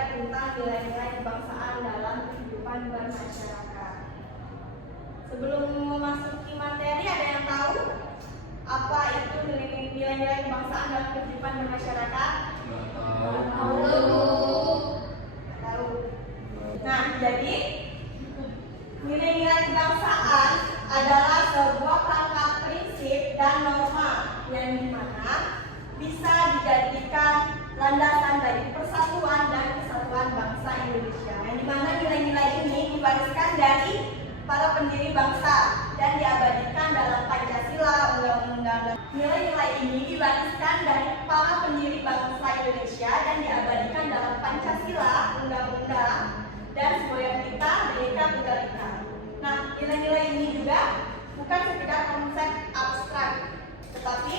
belajar tentang nilai-nilai kebangsaan dalam kehidupan bermasyarakat. Sebelum memasuki materi, ada yang tahu apa itu nilai-nilai kebangsaan dalam kehidupan bermasyarakat? Tahu. Nah, jadi nilai-nilai kebangsaan adalah sebuah perangkat prinsip dan norma yang dimana bisa dijadikan landasan bagi persatuan dan kesatuan bangsa Indonesia. Yang dimana nilai-nilai ini diwariskan dari para pendiri bangsa dan diabadikan dalam Pancasila, undang-undang. Nilai-nilai ini diwariskan dari para pendiri bangsa Indonesia dan diabadikan dalam Pancasila, undang-undang, dan semboyan kita, Bhinneka Tunggal Ika. Nah, nilai-nilai ini juga bukan sekedar konsep abstrak, tetapi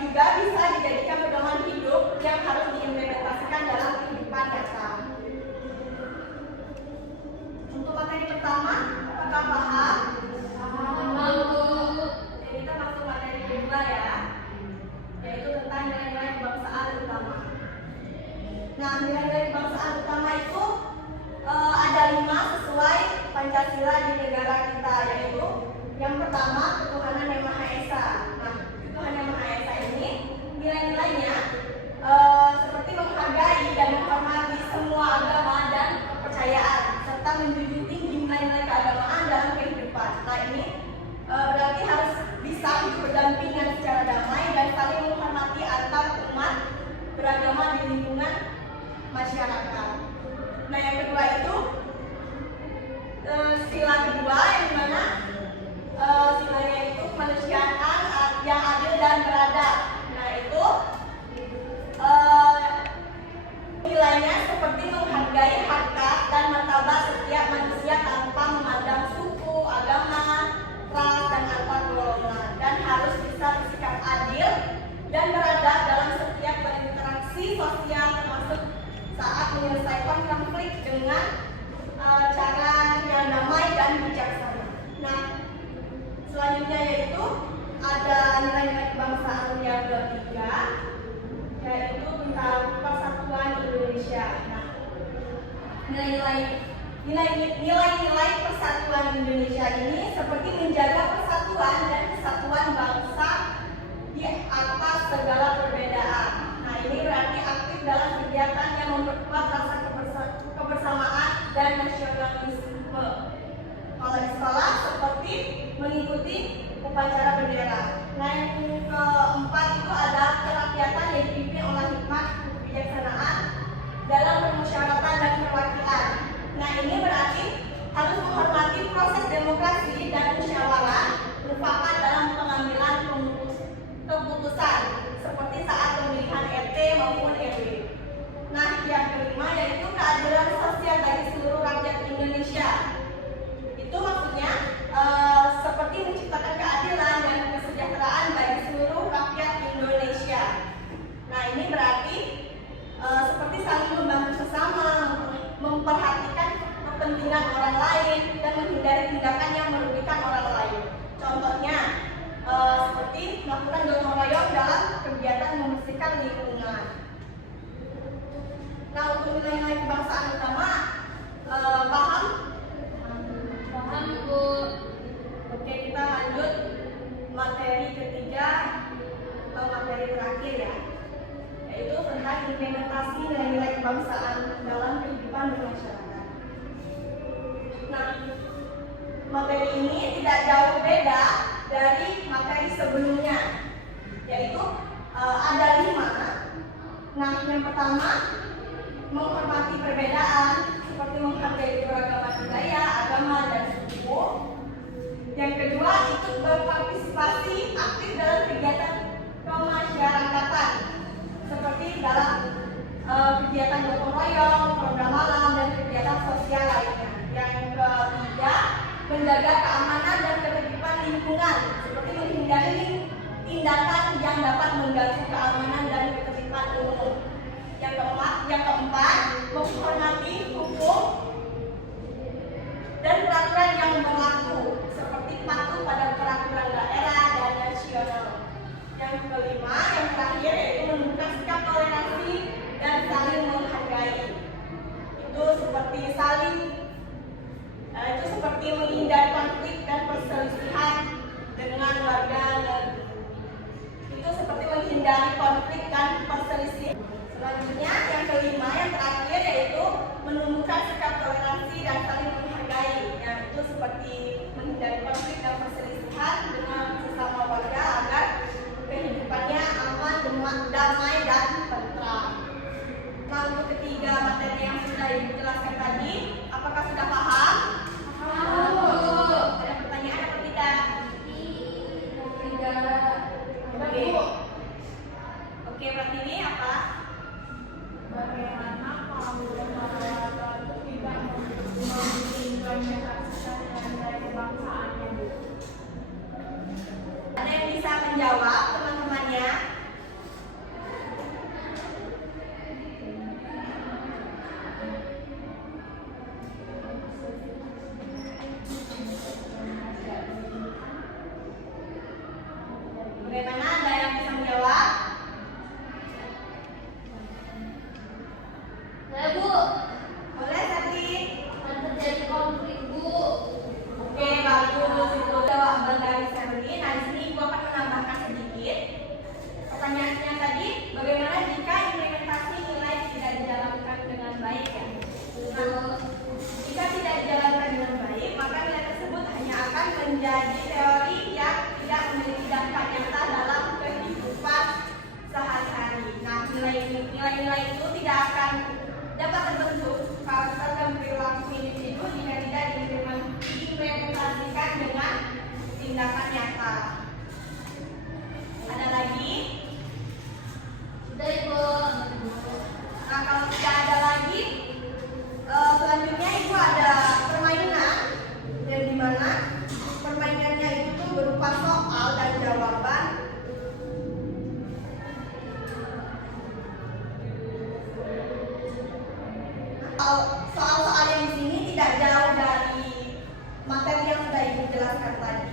juga bisa dijadikan pedoman hidup yang harus diimplementasikan dalam kehidupan nyata. Untuk materi pertama, apakah paham? Jadi kita masuk materi kedua ya, yaitu tentang nilai-nilai kebangsaan utama. Nah, nilai-nilai kebangsaan utama itu ada 5 sesuai Pancasila di negara kita, yaitu yang pertama ketuhanan yang Maha Esa. Nah, ketuhanan yang Maha Esa ini nilai-nilainya seperti menghargai dan menghormati semua agama dan kepercayaan serta menjunjung tinggi nilai-nilai keagamaan dalam kehidupan. Nah, ini berarti harus bisa hidup berdampingan secara damai dan saling menghormati antar umat beragama di lingkungan masyarakat. Nah, yang kedua itu sila kedua yang dimana silanya itu kemanusiaan yang adil dan beradab. Nah, itu nilainya seperti menghargai harkat dan martabat setiap manusia tanpa memandang suku, agama, ras, dan antar golongan, dan harus bisa bersikap adil dan beradab dalam setiap berinteraksi sosial, termasuk saat menyelesaikan konflik dengan cara yang damai dan bijaksana. Nah, selanjutnya yaitu ada nilai-nilai kebangsaan yang ketiga, yaitu tentang persatuan Indonesia. Nah, nilai-nilai persatuan Indonesia ini seperti menjaga persatuan dan kesatuan bangsa di atas segala perbedaan. Nah, ini berarti aktif dalam kegiatan yang memperkuat rasa kebersamaan dan nasionalisme. Kalau di sekolah seperti mengikuti upacara bendera. Nah, yang keempat itu ada kerakyatan yang dipimpin oleh hikmat kebijaksanaan dalam permusyawaratan dan perwakilan. Nah, ini berarti harus menghormati proses demokrasi dan musyawarah mufakat dalam pengambilan keputusan seperti saat pemilihan RT maupun RW. Nah, yang kelima yaitu keadilan sosial bagi seluruh rakyat Indonesia. Itu maksudnya seperti menciptakan keadilan dan kesejahteraan bagi seluruh rakyat Indonesia. Nah, ini berarti seperti saling membantu sesama, memperhatikan kepentingan orang lain, dan menghindari tindakan yang merugikan orang lain. Contohnya seperti melakukan gotong royong dalam kegiatan membersihkan lingkungan. Nah, untuk nilai-nilai kebangsaan utama, paham? Paham, Bu. Oke, kita lanjut materi ketiga atau materi terakhir ya, yaitu tentang implementasi nilai-nilai kebangsaan dalam kehidupan bermasyarakat. Nah, materi ini tidak jauh beda dari materi sebelumnya, yaitu ada 5. Nah, yang pertama menghormati perbedaan, seperti menghargai keberagaman budaya, agama, dan suku. Yang kedua, ikut berpartisipasi aktif dalam kegiatan kemasyarakatan, seperti dalam kegiatan gotong royong, program malam, dan kegiatan sosial lainnya. Yang ketiga, menjaga keamanan dan ketertiban lingkungan, seperti menghindari tindakan yang dapat mengganggu keamanan dan ketertiban umum. Yang keempat, menghormati hukum dan peraturan yang berlaku, seperti patuh pada peraturan daerah dan nasional. Yang kelima, yang terakhir yaitu menunjukkan sikap toleransi dan saling menghargai. menumbuhkan sikap toleransi dan saling menghargai. Yang itu seperti menghindari konflik dan perselisihan dengan sesama warga agar kehidupannya aman, damai, dan tentram. Nah, untuk ketiga materi yang sudah Ibu jelaskan tadi, apakah sudah paham? Ada pertanyaan atau tidak? Tidak. Oke, berarti ini apa? Bagaimana kamu olahraga itu tidak mengimplementasikan nilai kebangsaannya, Bu? Ada yang bisa menjawab teman-temannya? Bagaimana? Ada yang bisa menjawab? Saya, Bu, Boleh, Sati? kan terjadi konflik, Bu. Oke, bagus. Itu jawaban dari Sally. Nah, di sini Ibu akan menambahkan sedikit. Pertanyaannya tadi, bagaimana jika implementasi nilai tidak dijalankan dengan baik ya? Nah, jika tidak dijalankan dengan baik, maka nilai tersebut hanya akan menjadi teori yang tidak memiliki dampak nyata dalam kehidupan sehari-hari. Nah, nilai-nilai itu tidak akan dapat terbentuk karakter dan perilaku individu jika tidak diimplementasikan dengan tindakan nyata. Ada lagi? Sudah, Ibu. Nah, kalau tidak ada lagi, selanjutnya Ibu ada permainan yang dimana permainannya itu berupa soal dan jawaban. Soal-soal yang di sini tidak jauh dari materi yang sudah Ibu jelaskan tadi.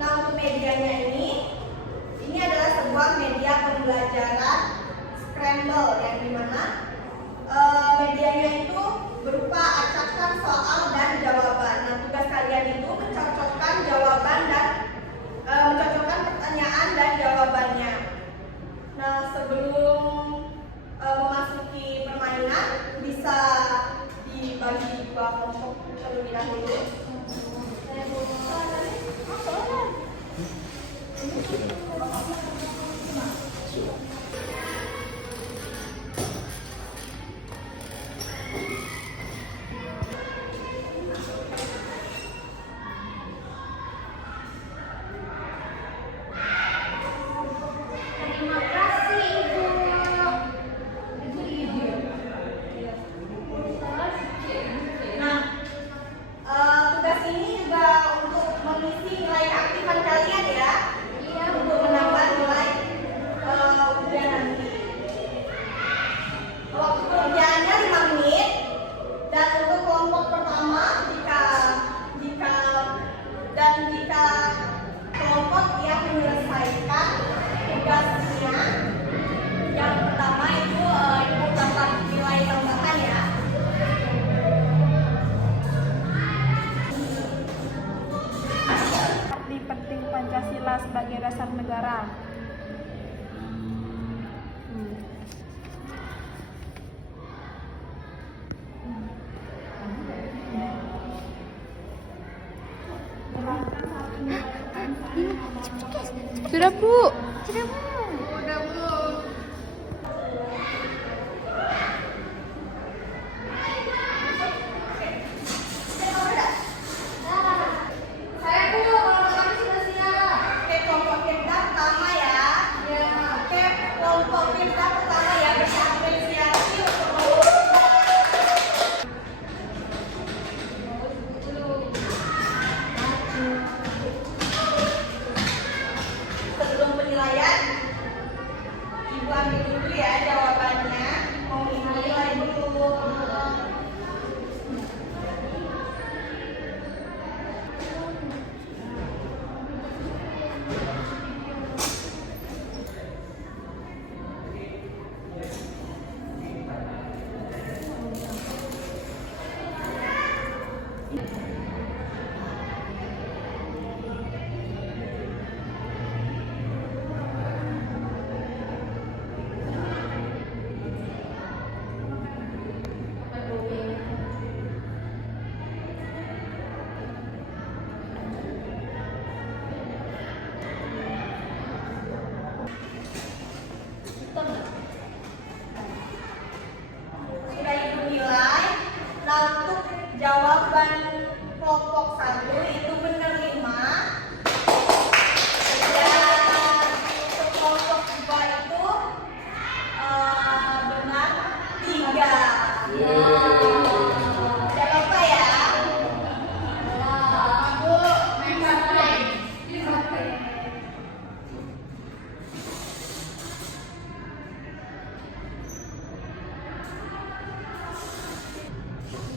Nah, untuk medianya ini adalah sebuah media pembelajaran scramble yang dimana medianya itu berupa acakan soal dan jawaban. Nah, tugas kalian itu mencocokkan jawaban dan mencocokkan pertanyaan dan jawabannya. Nah, sebelum memasuki permainan bisa dibagi dua kelompok terlebih dahulu. Terima kasih, Ibu. Nah, tugas ini juga untuk mengisi nilai keaktifan kalian ya, Iya, untuk menambah nilai ujian nanti. Waktu kerjaannya 5 menit dan untuk kelompok pertama jika kelompok yang menyelesaikan tugasnya yang pertama itu Ibu dapat nilai tambahan ya. Arti penting Pancasila sebagai dasar negara. Sudah, Bu. Saya, Bu, kalau kami sudah siap. Oke, kelompok kita pertama ya. Oke, kelompok kita pertama ya, berapresiasi untuk sebelum penilaian Tidak apa ya. Aku main santai.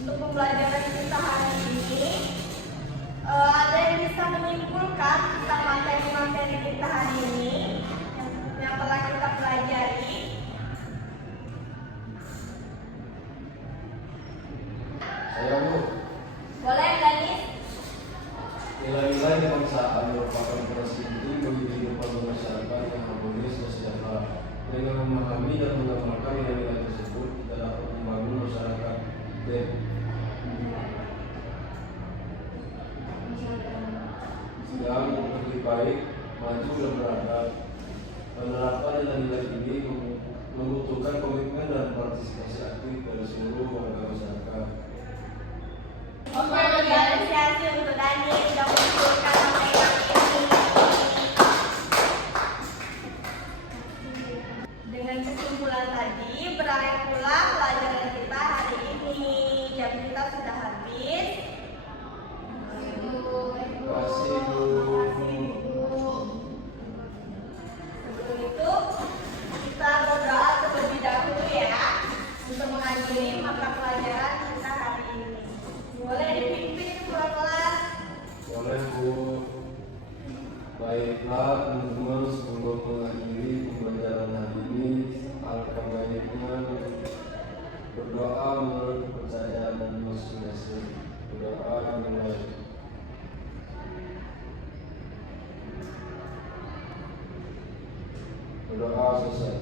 Untuk pembelajaran kita hari ini, ada yang bisa menyimpulkan tentang materi-materi kita hari ini yang telah kita pelajari. Saya Bu, Boleh, Danis? nilai-nilai kebangsaan merupakan fondasi penting bagi kehidupan masyarakat yang harmonis dan sejahtera. Dengan memahami dan mengamalkan nilai-nilai tersebut, kita dapat membangun masyarakat yang lebih baik, maju dan beradab. Penerapan nilai-nilai ini membutuhkan komitmen dan partisipasi aktif dari seluruh warga masyarakat. Oke, apresiasi untuk Danis sudah mengumpulkan materi ini. Dengan kesimpulan tadi, berakhir pula pelajaran kita hari ini. Jam kita sudah habis. Terima kasih Bu. Sebelum itu, kita berdoa terlebih dahulu ya untuk mengakhiri mata pelajaran kita hari ini. Boleh dipimpin pelan-pelan. Boleh Bu. Baiklah teman-teman, sebelum mengakhiri pembelajaran hari ini, alangkah baiknya berdoa menurut kepercayaan masing-masing. Berdoa dimulai. Berdoa selesai.